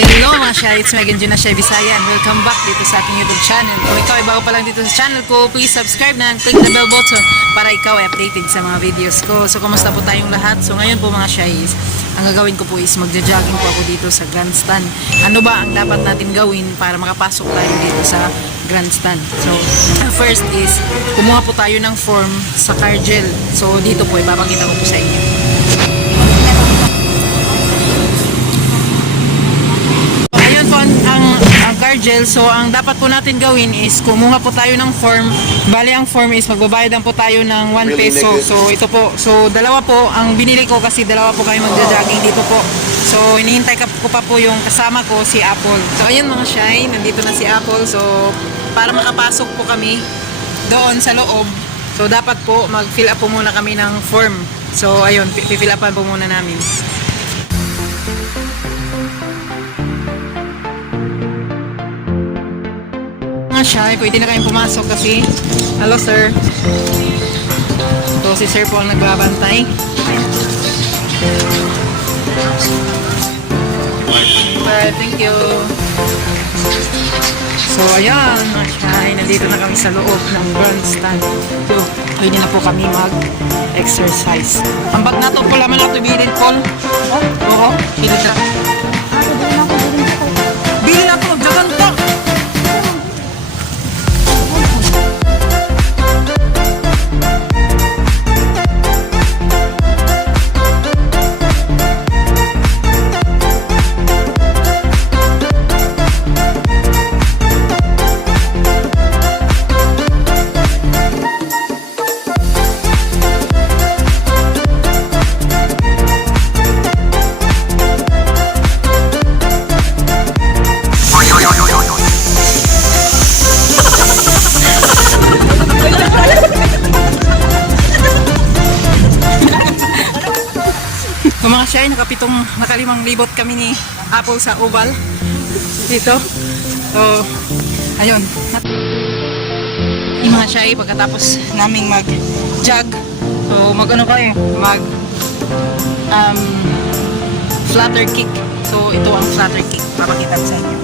Hello mga Shy, it's Megan Juna Shy Bisaya and welcome back dito sa aking YouTube channel. Kung ikaw ay bago pa lang dito sa channel ko, please subscribe na and click the bell button para ikaw ay updated sa mga videos ko. So, kumusta po tayong lahat? So, ngayon po mga Shies, ang gagawin ko po is magja-jogging po ako dito sa grandstand. Ano ba ang dapat natin gawin para makapasok tayo dito sa grandstand? So, first is, kumuha po tayo ng form sa Cargill. So, dito po, ipapakita ko po sa inyo. Ang Cargill, so ang dapat po natin gawin is kumuha po tayo ng form. Bali ang form is magbabayad po tayo ng 1 peso. So ito po, so dalawa po ang binili ko kasi dalawa po kami magja-jogging dito po. So hinihintay ko pa po yung kasama ko, si Apple. So ayun mga Shy, nandito na si Apple. So para makapasok po kami doon sa loob, so dapat po mag-fill up po muna kami ng form. So ayun, fill upan po muna namin. Shy, pwede na kayong pumasok kasi hello sir, so si sir po ang nagbabantay. Alright, thank you. So ayan mga Shy, nandito na kami sa loob ng grandstand. So pwede na po kami mag-exercise. Ang bag na to po laman na ito bilin Paul. Oo, bilin na. Bilin na ito, magdagan to. Kung mga Shy, nakalimang libot kami ni Apple sa Oval dito. So, ayun. Yung mga Shy, pagkatapos naming mag-jog, so mag-ano kayo, flutter kick. So, ito ang flutter kick. Papakita ko sa inyo.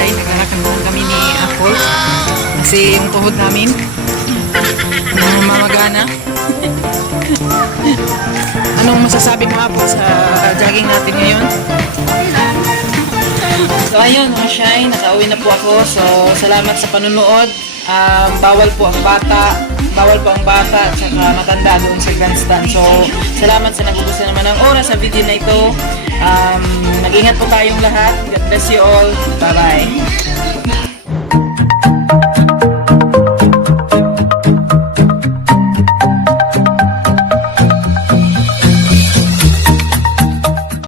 Naglalakad kami ni Apple kasi yung tuhod namin mamagana. Anong masasabi mo Apple sa jogging natin ngayon? So ayun mga Shy, nakauwi na po ako. So salamat sa panunood. Bawal po ang bata at saka matanda doon sa grandstand. So salamat sa nagugusto naman ng oras sa video na ito. Mag-ingat po tayong lahat. God bless you all. Bye bye.